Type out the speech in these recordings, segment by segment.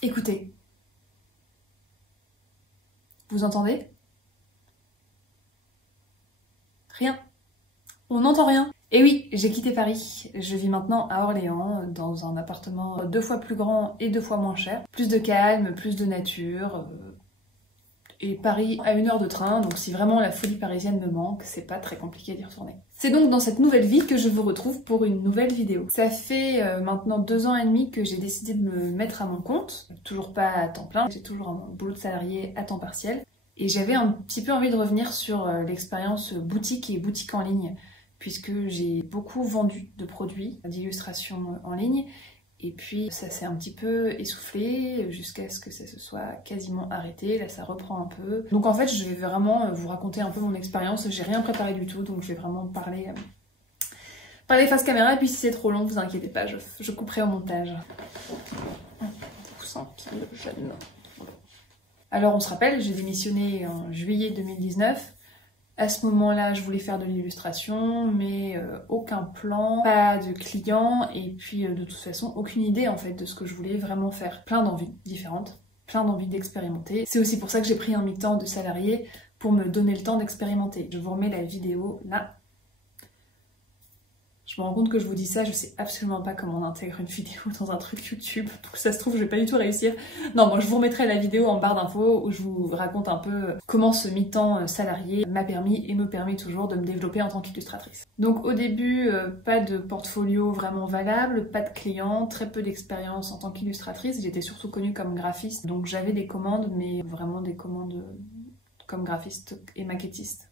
Écoutez. Vous entendez? Rien. On n'entend rien. Et oui, j'ai quitté Paris. Je vis maintenant à Orléans, dans un appartement 2 fois plus grand et 2 fois moins cher. Plus de calme, plus de nature. Et Paris à 1 heure de train, donc si vraiment la folie parisienne me manque, c'est pas très compliqué d'y retourner. C'est donc dans cette nouvelle vie que je vous retrouve pour une nouvelle vidéo. Ça fait maintenant 2 ans et demi que j'ai décidé de me mettre à mon compte. Toujours pas à temps plein, j'ai toujours un boulot de salarié à temps partiel. Et j'avais un petit peu envie de revenir sur l'expérience boutique et boutique en ligne, puisque j'ai beaucoup vendu de produits d'illustration en ligne. Et puis ça s'est un petit peu essoufflé jusqu'à ce que ça se soit quasiment arrêté. Là ça reprend un peu. Donc en fait je vais vraiment vous raconter un peu mon expérience. J'ai rien préparé du tout, donc je vais vraiment parler face caméra. Et puis si c'est trop long, vous inquiétez pas, je couperai au montage. Vous sentez le jeune. Alors on se rappelle, j'ai démissionné en juillet 2019. À ce moment-là, je voulais faire de l'illustration, mais aucun plan, pas de clients, et puis de toute façon, aucune idée en fait de ce que je voulais vraiment faire. Plein d'envies différentes, plein d'envies d'expérimenter. C'est aussi pour ça que j'ai pris un mi-temps de salarié pour me donner le temps d'expérimenter. Je vous remets la vidéo là. Je me rends compte que je vous dis ça, je sais absolument pas comment on intègre une vidéo dans un truc YouTube, donc ça se trouve je vais pas du tout réussir. Non, moi je vous remettrai la vidéo en barre d'infos où je vous raconte un peu comment ce mi-temps salarié m'a permis et me permet toujours de me développer en tant qu'illustratrice. Donc au début, pas de portfolio vraiment valable, pas de clients, très peu d'expérience en tant qu'illustratrice, j'étais surtout connue comme graphiste, donc j'avais des commandes, mais vraiment des commandes comme graphiste et maquettiste.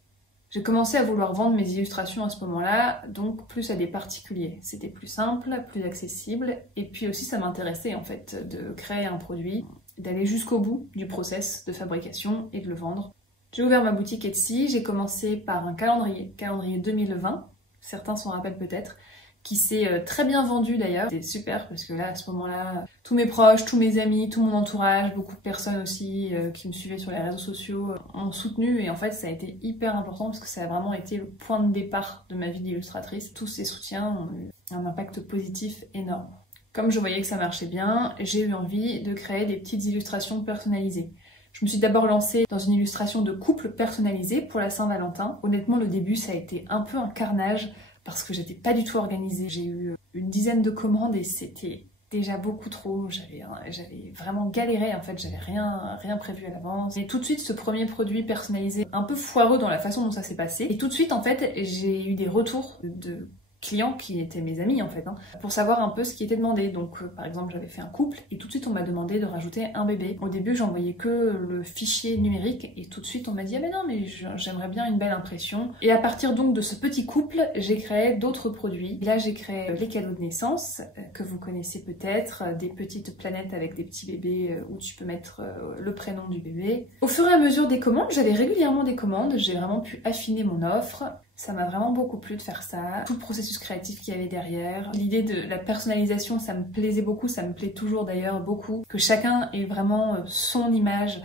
J'ai commencé à vouloir vendre mes illustrations à ce moment-là, donc plus à des particuliers. C'était plus simple, plus accessible, et puis aussi ça m'intéressait en fait de créer un produit, d'aller jusqu'au bout du process de fabrication et de le vendre. J'ai ouvert ma boutique Etsy, j'ai commencé par un calendrier 2020, certains s'en rappellent peut-être, qui s'est très bien vendu d'ailleurs. C'était super parce que là, à ce moment-là, tous mes proches, tous mes amis, tout mon entourage, beaucoup de personnes aussi qui me suivaient sur les réseaux sociaux ont soutenu et en fait ça a été hyper important parce que ça a vraiment été le point de départ de ma vie d'illustratrice. Tous ces soutiens ont eu un impact positif énorme. Comme je voyais que ça marchait bien, j'ai eu envie de créer des petites illustrations personnalisées. Je me suis d'abord lancée dans une illustration de couple personnalisée pour la Saint-Valentin. Honnêtement, le début, ça a été un peu un carnage parce que j'étais pas du tout organisée. J'ai eu une dizaine de commandes et c'était déjà beaucoup trop. J'avais vraiment galéré en fait, j'avais rien prévu à l'avance. Et tout de suite, ce premier produit personnalisé, un peu foireux dans la façon dont ça s'est passé. Et tout de suite, en fait, j'ai eu des retours de clients qui étaient mes amis en fait, pour savoir un peu ce qui était demandé. Donc par exemple j'avais fait un couple et tout de suite on m'a demandé de rajouter un bébé. Au début j'envoyais que le fichier numérique et tout de suite on m'a dit ah mais non mais j'aimerais bien une belle impression. Et à partir donc de ce petit couple j'ai créé d'autres produits. Là j'ai créé les cadeaux de naissance que vous connaissez peut-être, des petites planètes avec des petits bébés où tu peux mettre le prénom du bébé. Au fur et à mesure des commandes, j'avais régulièrement des commandes, j'ai vraiment pu affiner mon offre. Ça m'a vraiment beaucoup plu de faire ça, tout le processus créatif qu'il y avait derrière. L'idée de la personnalisation, ça me plaisait beaucoup, ça me plaît toujours d'ailleurs beaucoup. Que chacun ait vraiment son image,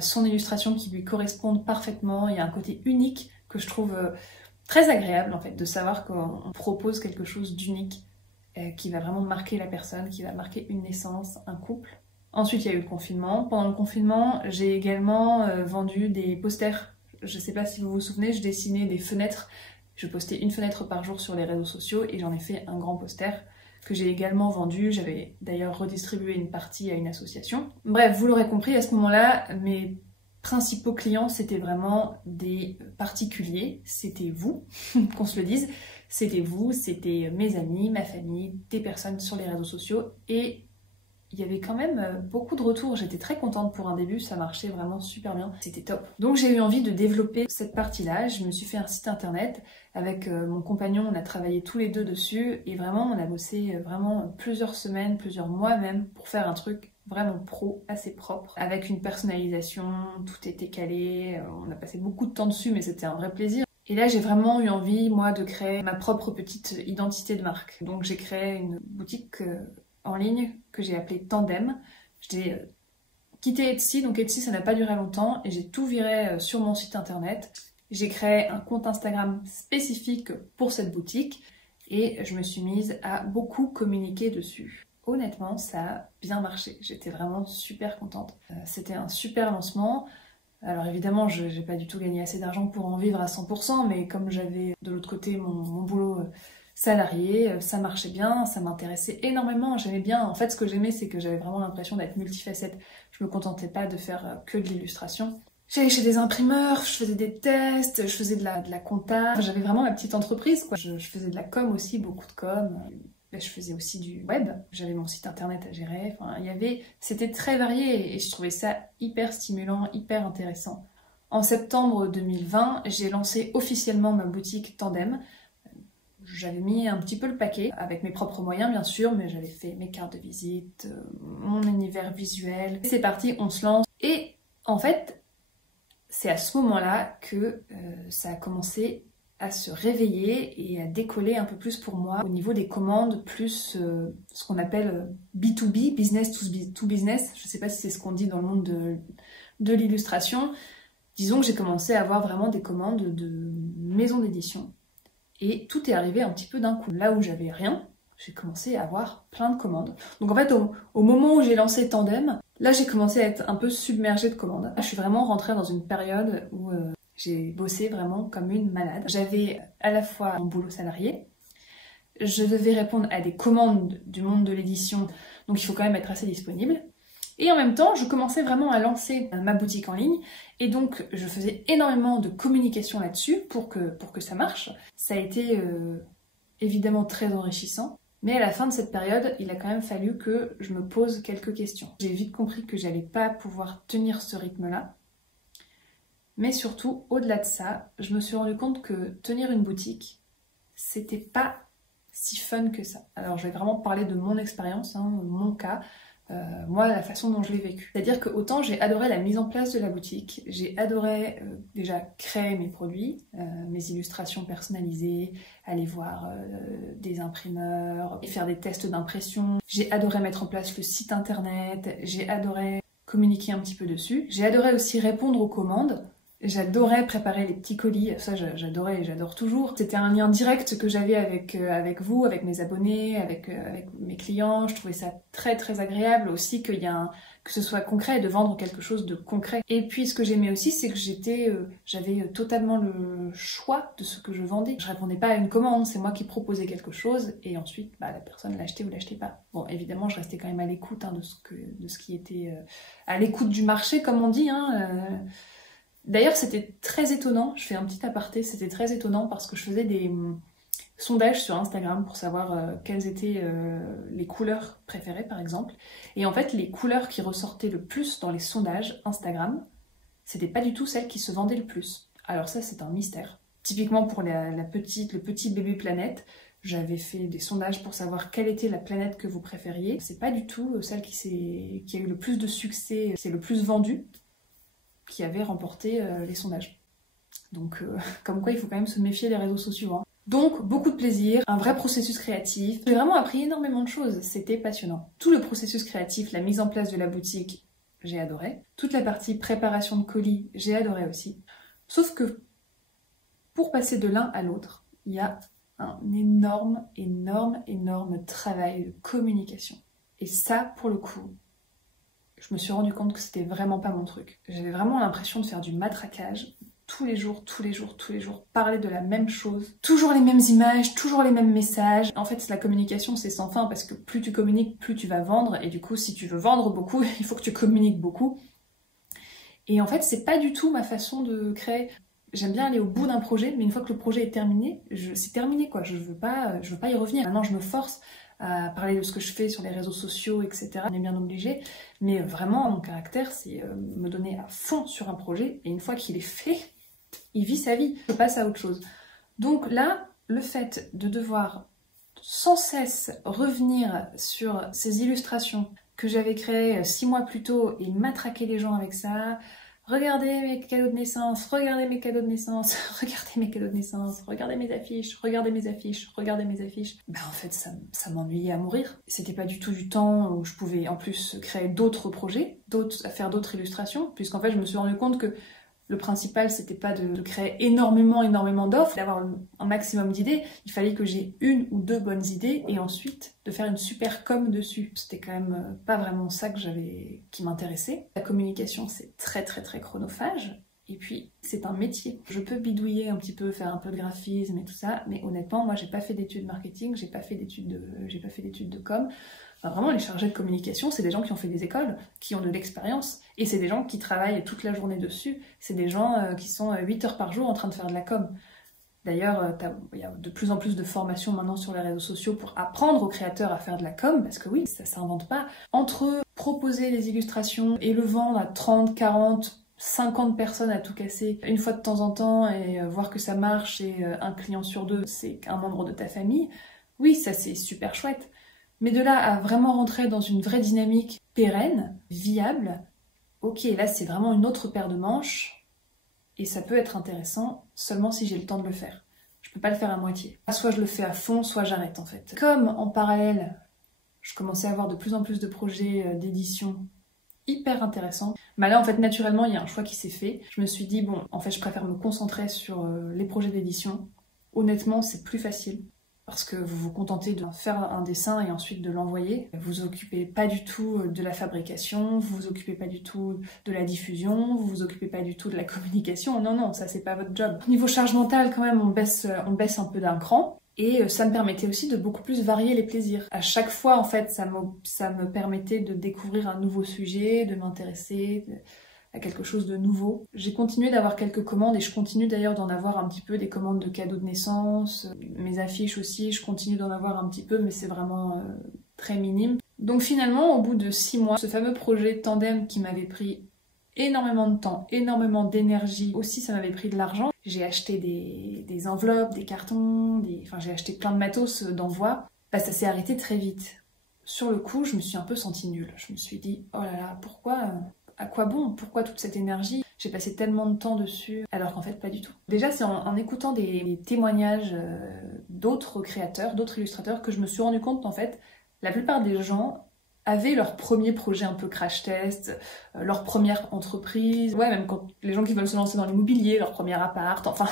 son illustration qui lui corresponde parfaitement. Il y a un côté unique que je trouve très agréable en fait, de savoir qu'on propose quelque chose d'unique qui va vraiment marquer la personne, qui va marquer une naissance, un couple. Ensuite, il y a eu le confinement. Pendant le confinement, j'ai également vendu des posters. Je sais pas si vous vous souvenez, je dessinais des fenêtres. Je postais une fenêtre par jour sur les réseaux sociaux et j'en ai fait un grand poster que j'ai également vendu. J'avais d'ailleurs redistribué une partie à une association. Bref, vous l'aurez compris, à ce moment-là, mes principaux clients, c'était vraiment des particuliers. C'était vous, qu'on se le dise. C'était vous, c'était mes amis, ma famille, des personnes sur les réseaux sociaux et il y avait quand même beaucoup de retours, j'étais très contente pour un début, ça marchait vraiment super bien, c'était top. Donc j'ai eu envie de développer cette partie-là, je me suis fait un site internet avec mon compagnon, on a travaillé tous les deux dessus et vraiment on a bossé vraiment plusieurs semaines, plusieurs mois même pour faire un truc vraiment pro, assez propre, avec une personnalisation, tout était calé, on a passé beaucoup de temps dessus mais c'était un vrai plaisir. Et là j'ai vraiment eu envie, moi, de créer ma propre petite identité de marque. Donc j'ai créé une boutique en ligne que j'ai appelée Tandem. J'ai quitté Etsy, donc Etsy ça n'a pas duré longtemps et j'ai tout viré sur mon site internet. J'ai créé un compte Instagram spécifique pour cette boutique et je me suis mise à beaucoup communiquer dessus. honnêtement, ça a bien marché. J'étais vraiment super contente. C'était un super lancement. Alors évidemment, je n'ai pas du tout gagné assez d'argent pour en vivre à 100%, mais comme j'avais de l'autre côté mon boulot salarié, ça marchait bien, ça m'intéressait énormément, j'aimais bien. En fait, ce que j'aimais, c'est que j'avais vraiment l'impression d'être multifacette. Je me contentais pas de faire que de l'illustration. J'allais chez des imprimeurs, je faisais des tests, je faisais de la compta. J'avais vraiment ma petite entreprise, quoi. Je faisais de la com aussi, beaucoup de com. Je faisais aussi du web, j'avais mon site internet à gérer, enfin, c'était très varié et je trouvais ça hyper stimulant, hyper intéressant. En septembre 2020, j'ai lancé officiellement ma boutique Tandem. J'avais mis un petit peu le paquet, avec mes propres moyens bien sûr, mais j'avais fait mes cartes de visite, mon univers visuel. C'est parti, on se lance. Et en fait, c'est à ce moment-là que ça a commencé à se réveiller et à décoller un peu plus pour moi au niveau des commandes, plus ce qu'on appelle B2B, business to business. Je ne sais pas si c'est ce qu'on dit dans le monde de l'illustration. Disons que j'ai commencé à avoir vraiment des commandes de maisons d'édition. Et tout est arrivé un petit peu d'un coup. Là où j'avais rien, j'ai commencé à avoir plein de commandes. Donc en fait, au moment où j'ai lancé Tandem, là j'ai commencé à être un peu submergée de commandes. Je suis vraiment rentrée dans une période où j'ai bossé vraiment comme une malade. J'avais à la fois mon boulot salarié, je devais répondre à des commandes du monde de l'édition, donc il faut quand même être assez disponible. Et en même temps, je commençais vraiment à lancer ma boutique en ligne, et donc je faisais énormément de communication là-dessus pour que ça marche. Ça a été évidemment très enrichissant, mais à la fin de cette période, il a quand même fallu que je me pose quelques questions. J'ai vite compris que j'allais pas pouvoir tenir ce rythme-là. Mais surtout, au-delà de ça, je me suis rendu compte que tenir une boutique, c'était pas si fun que ça. Alors je vais vraiment parler de mon expérience, mon cas, moi la façon dont je l'ai vécu. C'est-à-dire que autant j'ai adoré la mise en place de la boutique, j'ai adoré déjà créer mes produits, mes illustrations personnalisées, aller voir des imprimeurs, et faire des tests d'impression. J'ai adoré mettre en place le site internet, j'ai adoré communiquer un petit peu dessus. J'ai adoré aussi répondre aux commandes. J'adorais préparer les petits colis, ça j'adorais et j'adore toujours. C'était un lien direct que j'avais avec vous, avec mes abonnés, avec mes clients. Je trouvais ça très très agréable aussi que ce soit concret et de vendre quelque chose de concret. Et puis ce que j'aimais aussi, c'est que j'avais totalement le choix de ce que je vendais. Je répondais pas à une commande, c'est moi qui proposais quelque chose et ensuite la personne l'achetait ou l'achetait pas. Bon, évidemment, je restais quand même à l'écoute de ce qui était à l'écoute du marché, comme on dit. D'ailleurs, c'était très étonnant, je fais un petit aparté, c'était très étonnant parce que je faisais des sondages sur Instagram pour savoir quelles étaient les couleurs préférées par exemple. Et en fait, les couleurs qui ressortaient le plus dans les sondages Instagram, c'était pas du tout celles qui se vendaient le plus. Alors ça, c'est un mystère. Typiquement pour le petit bébé planète, j'avais fait des sondages pour savoir quelle était la planète que vous préfériez. C'est pas du tout celle qui a eu le plus de succès, c'est le plus vendu, qui avait remporté les sondages. Donc, comme quoi, il faut quand même se méfier des réseaux sociaux. Donc, beaucoup de plaisir, un vrai processus créatif. J'ai vraiment appris énormément de choses, c'était passionnant. Tout le processus créatif, la mise en place de la boutique, j'ai adoré. Toute la partie préparation de colis, j'ai adoré aussi. Sauf que, pour passer de l'un à l'autre, il y a un énorme travail de communication. Et ça, pour le coup, je me suis rendu compte que c'était vraiment pas mon truc. J'avais vraiment l'impression de faire du matraquage, tous les jours, parler de la même chose, toujours les mêmes images, toujours les mêmes messages. En fait, la communication, c'est sans fin parce que plus tu communiques, plus tu vas vendre. Et du coup, si tu veux vendre beaucoup, il faut que tu communiques beaucoup. Et en fait, c'est pas du tout ma façon de créer. J'aime bien aller au bout d'un projet, mais une fois que le projet est terminé, c'est terminé quoi. Je veux pas y revenir. Maintenant, je me force à parler de ce que je fais sur les réseaux sociaux, etc. On est bien obligé, mais vraiment mon caractère c'est me donner à fond sur un projet et une fois qu'il est fait, il vit sa vie, je passe à autre chose. Donc là, le fait de devoir sans cesse revenir sur ces illustrations que j'avais créées 6 mois plus tôt et matraquer les gens avec ça, regardez mes cadeaux de naissance, regardez mes cadeaux de naissance, regardez mes cadeaux de naissance, regardez mes affiches, regardez mes affiches, regardez mes affiches. En fait, ça m'ennuyait à mourir. C'était pas du tout du temps où je pouvais en plus créer d'autres projets, faire d'autres illustrations, puisqu'en fait, je me suis rendu compte que Le principal, c'était pas de créer énormément d'offres, d'avoir un maximum d'idées. Il fallait que j'ai une ou deux bonnes idées et ensuite de faire une super com dessus. C'était quand même pas vraiment ça qui m'intéressait. La communication, c'est très chronophage. Et puis, c'est un métier. Je peux bidouiller un petit peu, faire un peu de graphisme et tout ça, mais honnêtement, moi, j'ai pas fait d'études marketing, j'ai pas fait d'études de com. Enfin, vraiment, les chargés de communication, c'est des gens qui ont fait des écoles, qui ont de l'expérience, et c'est des gens qui travaillent toute la journée dessus. C'est des gens qui sont 8 heures par jour en train de faire de la com. D'ailleurs, il y a de plus en plus de formations maintenant sur les réseaux sociaux pour apprendre aux créateurs à faire de la com, parce que oui, ça s'invente pas. Entre proposer les illustrations et le vendre à 30, 40, 50 personnes à tout casser une fois de temps en temps et voir que ça marche et un client sur deux, c'est un membre de ta famille, oui, ça c'est super chouette. Mais de là à vraiment rentrer dans une vraie dynamique pérenne, viable, ok, là c'est vraiment une autre paire de manches et ça peut être intéressant seulement si j'ai le temps de le faire. Je peux pas le faire à moitié. Soit je le fais à fond, soit j'arrête en fait. Comme en parallèle, je commençais à avoir de plus en plus de projets d'édition hyper intéressant. Bah là, en fait, naturellement, il y a un choix qui s'est fait. Je me suis dit, bon, en fait, je préfère me concentrer sur les projets d'édition. Honnêtement, c'est plus facile. Parce que vous vous contentez de faire un dessin et ensuite de l'envoyer. Vous vous occupez pas du tout de la fabrication, vous vous occupez pas du tout de la diffusion, vous vous occupez pas du tout de la communication. Non, ça c'est pas votre job. Niveau charge mentale, quand même, on baisse un peu d'un cran. Et ça me permettait aussi de beaucoup plus varier les plaisirs. À chaque fois, en fait, ça me permettait de découvrir un nouveau sujet, de m'intéresser à quelque chose de nouveau. J'ai continué d'avoir quelques commandes et je continue d'ailleurs d'en avoir un petit peu, des commandes de cadeaux de naissance, mes affiches aussi, je continue d'en avoir un petit peu, mais c'est vraiment très minime. Donc finalement, au bout de 6 mois, ce fameux projet Tandem qui m'avait pris énormément de temps, énormément d'énergie, aussi ça m'avait pris de l'argent. J'ai acheté des enveloppes, des cartons, enfin j'ai acheté plein de matos d'envoi. Bah ça s'est arrêté très vite. Sur le coup, je me suis un peu sentie nulle. Je me suis dit, oh là là, pourquoi à quoi bon? Pourquoi toute cette énergie? J'ai passé tellement de temps dessus, alors qu'en fait pas du tout. Déjà c'est en écoutant des témoignages d'autres créateurs, d'autres illustrateurs, que je me suis rendu compte qu'en fait, la plupart des gens avaient leur premier projet un peu crash test, leur première entreprise, ouais, même quand les gens qui veulent se lancer dans l'immobilier, leur premier appart, enfin,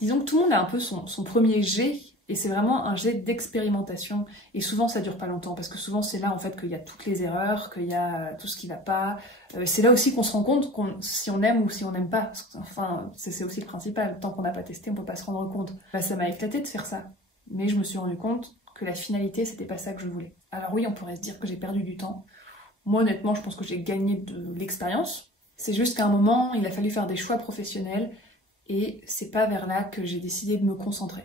disons que tout le monde a un peu son premier jet, et c'est vraiment un jet d'expérimentation, et souvent ça dure pas longtemps, parce que souvent c'est là en fait qu'il y a toutes les erreurs, qu'il y a tout ce qui va pas, c'est là aussi qu'on se rend compte si on aime ou si on n'aime pas, enfin, c'est aussi le principal, tant qu'on n'a pas testé, on peut pas se rendre compte. Bah, ça m'a éclaté de faire ça, mais je me suis rendu compte que la finalité, c'était pas ça que je voulais. Alors oui, on pourrait se dire que j'ai perdu du temps. Moi, honnêtement, je pense que j'ai gagné de l'expérience. C'est juste qu'à un moment, il a fallu faire des choix professionnels et c'est pas vers là que j'ai décidé de me concentrer.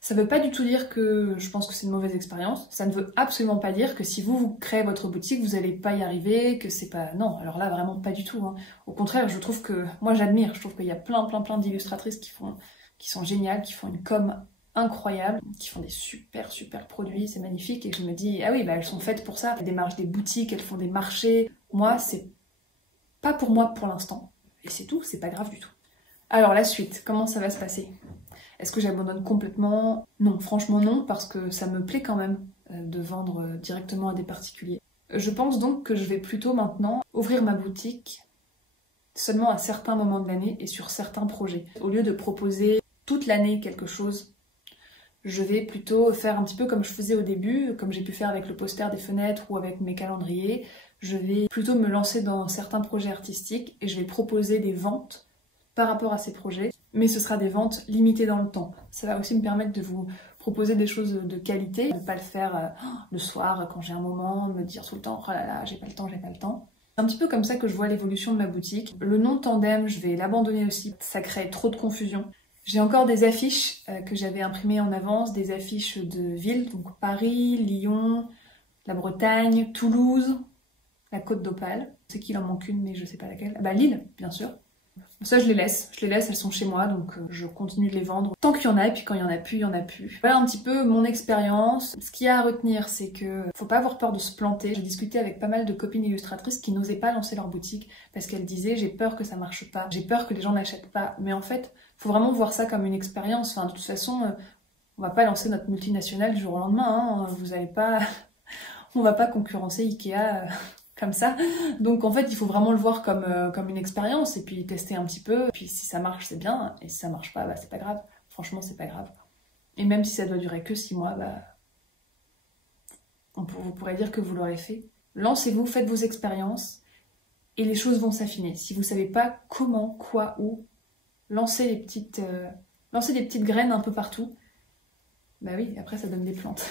Ça veut pas du tout dire que je pense que c'est une mauvaise expérience. Ça ne veut absolument pas dire que si vous créez votre boutique, vous allez pas y arriver, que c'est pas... Non, alors là, vraiment pas du tout. Hein. Au contraire, je trouve que... Moi, j'admire. Je trouve qu'il y a plein d'illustratrices qui sont géniales, qui font une com incroyables, qui font des super produits, c'est magnifique, et je me dis, ah oui, bah elles sont faites pour ça, elles démarchent des boutiques, elles font des marchés. Moi, c'est pas pour moi pour l'instant. Et c'est tout, c'est pas grave du tout. Alors la suite, comment ça va se passer? Est-ce que j'abandonne complètement? Non, franchement non, parce que ça me plaît quand même de vendre directement à des particuliers. Je pense donc que je vais plutôt maintenant ouvrir ma boutique seulement à certains moments de l'année et sur certains projets. Au lieu de proposer toute l'année quelque chose, je vais plutôt faire un petit peu comme je faisais au début, comme j'ai pu faire avec le poster des fenêtres ou avec mes calendriers. Je vais plutôt me lancer dans certains projets artistiques et je vais proposer des ventes par rapport à ces projets, mais ce sera des ventes limitées dans le temps. Ça va aussi me permettre de vous proposer des choses de qualité, de ne pas le faire le soir quand j'ai un moment, me dire tout le temps « oh là là, j'ai pas le temps, j'ai pas le temps ». C'est un petit peu comme ça que je vois l'évolution de ma boutique. Le nom Tandem, je vais l'abandonner aussi, ça crée trop de confusion. J'ai encore des affiches que j'avais imprimées en avance, des affiches de villes, donc Paris, Lyon, la Bretagne, Toulouse, la Côte d'Opale. Je sais qu'il en manque une, mais je sais pas laquelle. Bah Lille, bien sûr. Ça, je les laisse, elles sont chez moi, donc je continue de les vendre tant qu'il y en a, et puis quand il y en a plus, il y en a plus. Voilà un petit peu mon expérience. Ce qu'il y a à retenir, c'est que faut pas avoir peur de se planter. J'ai discuté avec pas mal de copines illustratrices qui n'osaient pas lancer leur boutique parce qu'elles disaient j'ai peur que ça marche pas, j'ai peur que les gens n'achètent pas. Mais en fait, faut vraiment voir ça comme une expérience. Enfin, de toute façon, on va pas lancer notre multinationale du jour au lendemain. Hein. Vous allez pas, on va pas concurrencer Ikea comme ça. Donc en fait, il faut vraiment le voir comme une expérience et puis tester un petit peu. Et puis si ça marche, c'est bien. Et si ça marche pas, bah c'est pas grave. Franchement, c'est pas grave. Et même si ça doit durer que 6 mois, bah vous pourrez dire que vous l'aurez fait. Lancez-vous, faites vos expériences et les choses vont s'affiner. Si vous savez pas comment, quoi, où, lancez des petites graines un peu partout. Bah oui, après ça donne des plantes.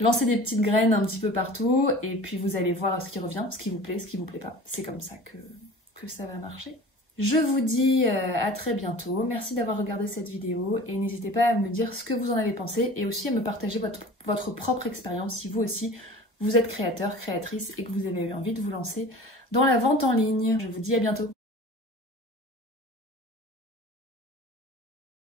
Lancez des petites graines un petit peu partout et puis vous allez voir ce qui revient, ce qui vous plaît, ce qui vous plaît pas. C'est comme ça que ça va marcher. Je vous dis à très bientôt. Merci d'avoir regardé cette vidéo et n'hésitez pas à me dire ce que vous en avez pensé et aussi à me partager votre propre expérience si vous aussi vous êtes créateur, créatrice et que vous avez eu envie de vous lancer dans la vente en ligne. Je vous dis à bientôt.